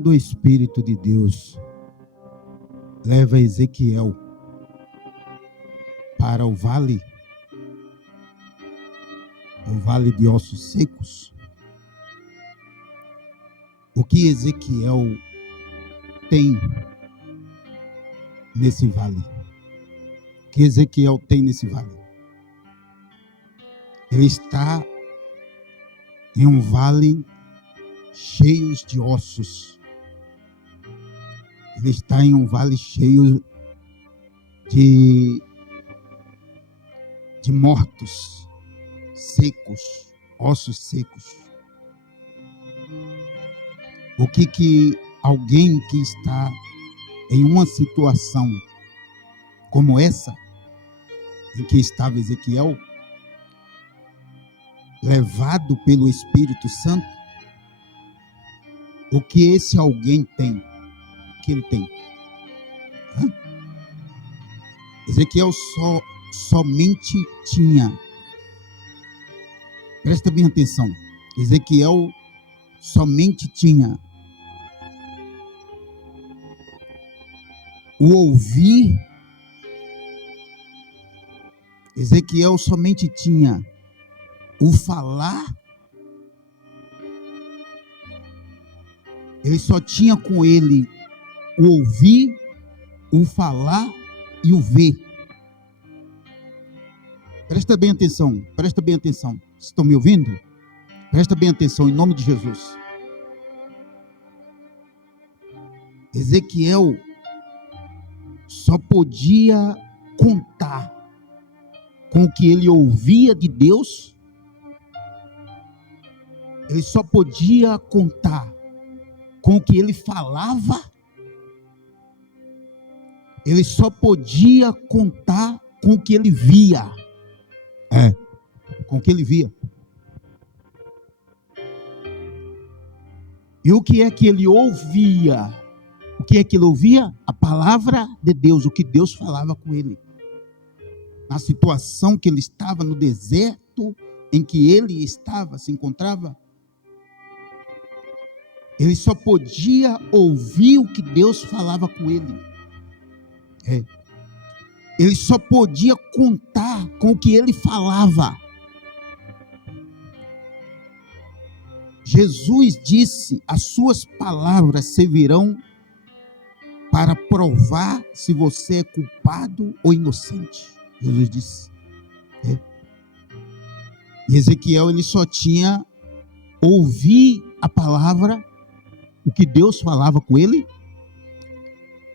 quando o Espírito de Deus leva Ezequiel para o vale de ossos secos, o que Ezequiel tem nesse vale? O que Ezequiel tem nesse vale? Ele está em um vale cheio de ossos. Ele está em um vale cheio de mortos, secos, ossos secos. O que alguém que está em uma situação como essa, em que estava Ezequiel, levado pelo Espírito Santo, o que esse alguém tem? O que ele tem? Ezequiel somente tinha, presta bem atenção, Ezequiel somente tinha o ouvir. Ezequiel somente tinha o falar. Ele só tinha com ele o ouvir, o falar e o ver. Presta bem atenção, presta bem atenção. Vocês estão me ouvindo? Presta bem atenção, em nome de Jesus. Ezequiel só podia contar com o que ele ouvia de Deus. Ele só podia contar com o que ele falava. Ele só podia contar com o que ele via. Com o que ele via. E o que é que ele ouvia? O que é que ele ouvia? A palavra de Deus, o que Deus falava com ele. Na situação que ele estava, no deserto em que ele estava, se encontrava, ele só podia ouvir o que Deus falava com ele. Ele só podia contar com o que ele falava. Jesus disse: as suas palavras servirão para provar se você é culpado ou inocente. Jesus disse. E Ezequiel, ele só tinha ouvir a palavra, o que Deus falava com ele.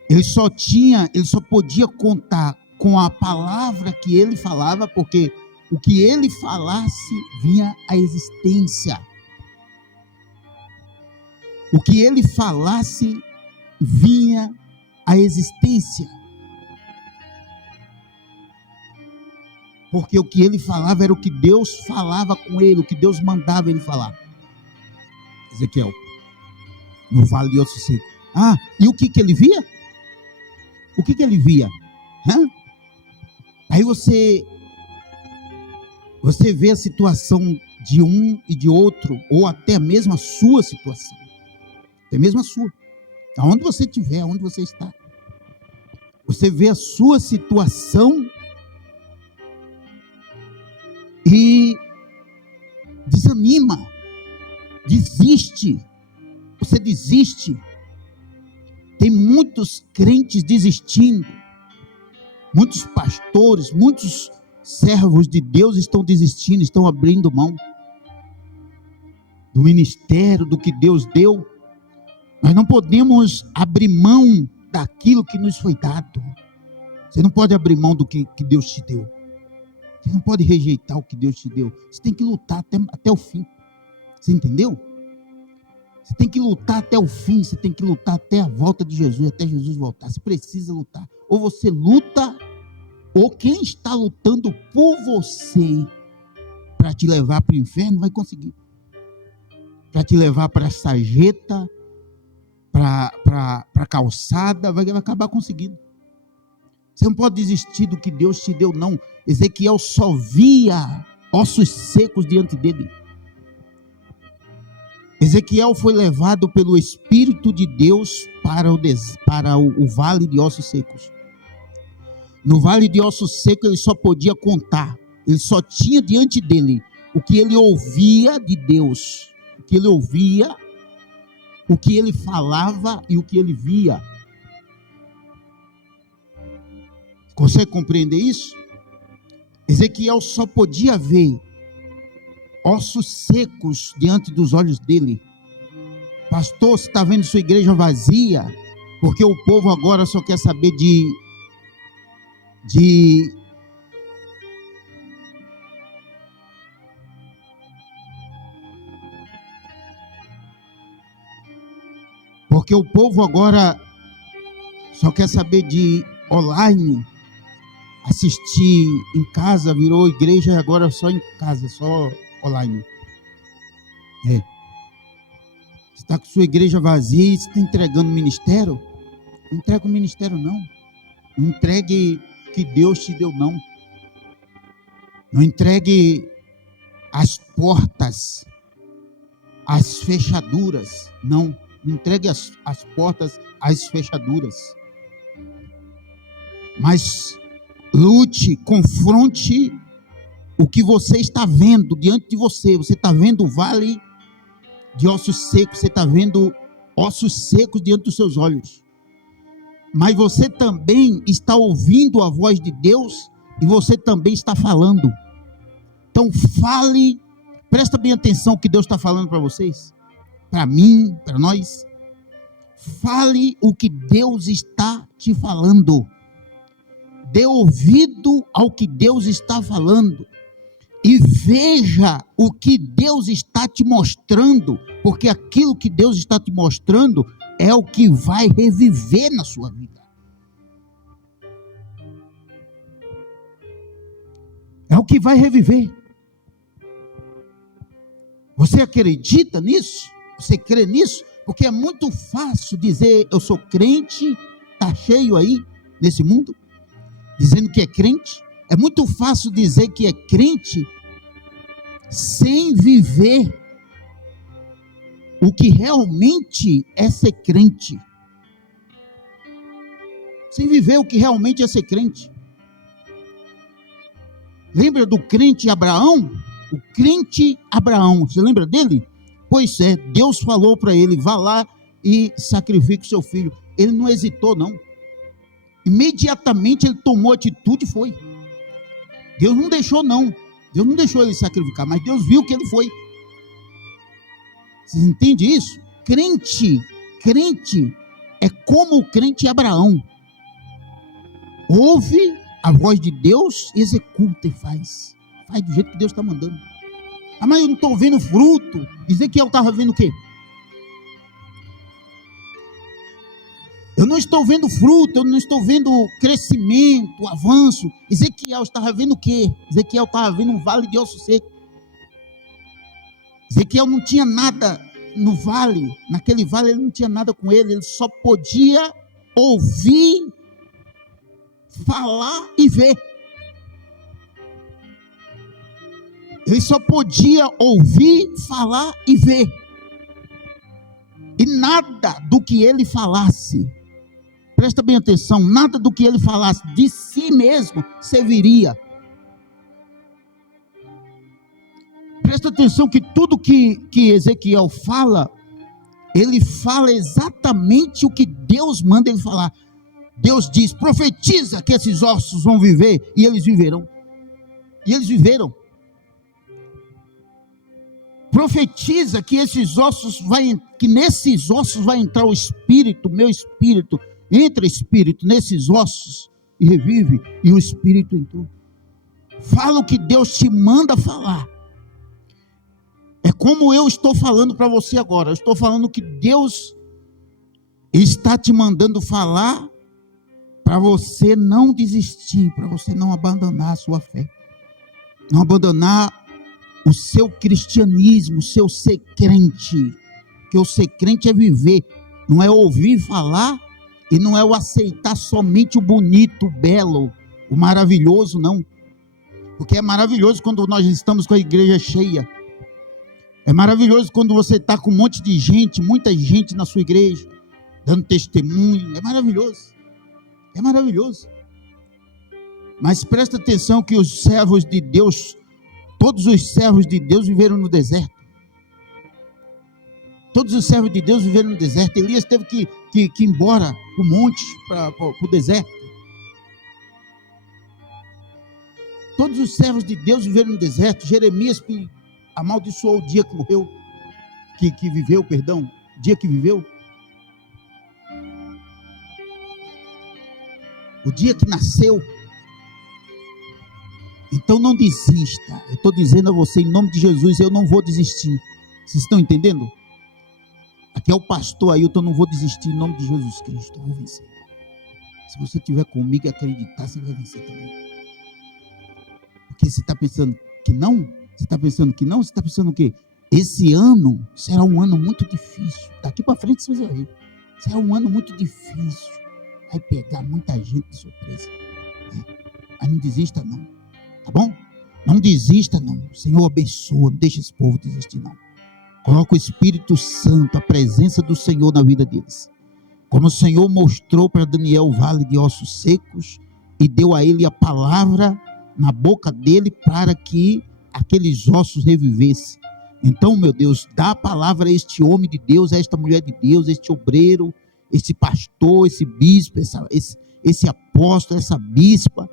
Ele só podia contar com a palavra que ele falava, porque o que ele falasse vinha à existência. O que ele falasse vinha à existência. Porque o que ele falava era o que Deus falava com ele, o que Deus mandava ele falar. Ezequiel, no vale de ossos secos. E o que ele via? O que ele via? Aí você vê a situação de um e de outro, ou até mesmo a sua situação. Até mesmo a sua. Aonde você estiver, aonde você está. Você vê a sua situação e desanima, desiste. Você desiste. Tem muitos crentes desistindo. Muitos pastores, muitos servos de Deus estão desistindo, estão abrindo mão do ministério, do que Deus deu. Nós não podemos abrir mão daquilo que nos foi dado. Você não pode abrir mão do que Deus te deu. Você não pode rejeitar o que Deus te deu. Você tem que lutar até o fim. Você entendeu? Você tem que lutar até o fim. Você tem que lutar até a volta de Jesus, até Jesus voltar. Você precisa lutar. Ou você luta, ou quem está lutando por você para te levar para o inferno vai conseguir. Para te levar para a sarjeta, para a calçada, vai acabar conseguindo. Você não pode desistir do que Deus te deu, não. Ezequiel só via ossos secos diante dele. Ezequiel foi levado pelo Espírito de Deus para o vale de ossos secos. No vale de ossos secos ele só podia contar, ele só tinha diante dele o que ele ouvia de Deus, o que ele ouvia, o que ele falava e o que ele via. Consegue compreender isso? Ezequiel só podia ver ossos secos diante dos olhos dele. Pastor, você está vendo sua igreja vazia? Porque o povo agora só quer saber porque o povo agora só quer saber de online, assistir em casa, virou igreja agora só em casa, só online. Você está com sua igreja vazia e você está entregando o ministério? Não entrega o ministério, não. Não entregue o que Deus te deu, não. Não entregue as portas, as fechaduras, não. Não entregue as portas, as fechaduras. Mas lute, confronte o que você está vendo diante de você. Você está vendo o vale de ossos secos, você está vendo ossos secos diante dos seus olhos. Mas você também está ouvindo a voz de Deus e você também está falando. Então fale, presta bem atenção o que Deus está falando para vocês, para mim, para nós. Fale o que Deus está te falando. Dê ouvido ao que Deus está falando. E veja o que Deus está te mostrando, porque aquilo que Deus está te mostrando é o que vai reviver na sua vida. É o que vai reviver. Você acredita nisso? Você crê nisso? Porque é muito fácil dizer eu sou crente, está cheio aí nesse mundo, dizendo que é crente. É muito fácil dizer que é crente sem viver o que realmente é ser crente. Sem viver o que realmente é ser crente. Lembra do crente Abraão? O crente Abraão, você lembra dele? Pois é, Deus falou para ele, vá lá e sacrifique o seu filho. Ele não hesitou, não. Imediatamente ele tomou atitude e foi. Deus não deixou, não. Deus não deixou ele sacrificar, mas Deus viu que ele foi. Vocês entendem isso? Crente é como o crente Abraão. Ouve a voz de Deus, executa e faz. Faz do jeito que Deus está mandando. Ah, mas eu não estou vendo fruto. Ezequiel estava vendo o quê? Eu não estou vendo fruto, eu não estou vendo crescimento, avanço. Ezequiel estava vendo o quê? Ezequiel estava vendo um vale de osso seco. Ezequiel não tinha nada no vale, naquele vale ele não tinha nada com ele só podia ouvir, falar e ver. Ele só podia ouvir, falar e ver. E nada do que ele falasse, presta bem atenção, nada do que ele falasse de si mesmo serviria. Presta atenção que tudo que Ezequiel fala, ele fala exatamente o que Deus manda ele falar. Deus diz, profetiza que esses ossos vão viver, e eles viverão. E eles viveram. Profetiza que esses ossos que nesses ossos vai entrar o espírito, meu espírito, entra espírito nesses ossos e revive, e o espírito entrou. Fala o que Deus te manda falar. É como eu estou falando para você agora. Eu estou falando que Deus está te mandando falar para você não desistir, para você não abandonar a sua fé, não abandonar o seu cristianismo, o seu ser crente. Porque o ser crente é viver, não é ouvir falar e não é o aceitar somente o bonito, o belo, o maravilhoso, não. Porque é maravilhoso quando nós estamos com a igreja cheia. É maravilhoso quando você está com um monte de gente, muita gente na sua igreja, dando testemunho. É maravilhoso. É maravilhoso. Mas presta atenção que os servos de Deus, todos os servos de Deus viveram no deserto. Todos os servos de Deus viveram no deserto. Elias teve que ir embora para o monte, para o deserto. Todos os servos de Deus viveram no deserto. Jeremias amaldiçoou o dia que morreu, que viveu, perdão, o dia que viveu. O dia que nasceu. Então não desista. Eu estou dizendo a você, em nome de Jesus, eu não vou desistir. Vocês estão entendendo? Aqui é o pastor Ailton, eu não vou desistir em nome de Jesus Cristo. Eu vou vencer. Se você estiver comigo e acreditar, você vai vencer também. Porque você está pensando que não? Você está pensando que não? Você está pensando o quê? Esse ano será um ano muito difícil. Daqui para frente você vai ver. Será um ano muito difícil. Vai pegar muita gente de surpresa. Mas não desista não. Tá bom? Não desista não. O Senhor abençoa. Não deixa esse povo desistir não. Coloca o Espírito Santo, a presença do Senhor na vida deles. Como o Senhor mostrou para Daniel o vale de ossos secos e deu a ele a palavra na boca dele para que aqueles ossos revivessem. Então, meu Deus, dá a palavra a este homem de Deus, a esta mulher de Deus, este obreiro, esse pastor, esse bispo, esse apóstolo, essa bispa.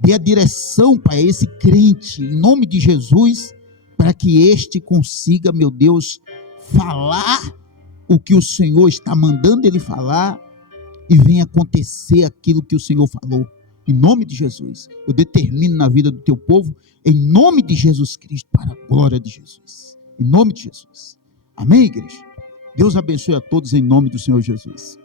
Dê a direção para esse crente, em nome de Jesus, para que este consiga, meu Deus, falar o que o Senhor está mandando ele falar e venha acontecer aquilo que o Senhor falou. Em nome de Jesus, eu determino na vida do teu povo, em nome de Jesus Cristo, para a glória de Jesus. Em nome de Jesus. Amém, igreja? Deus abençoe a todos em nome do Senhor Jesus.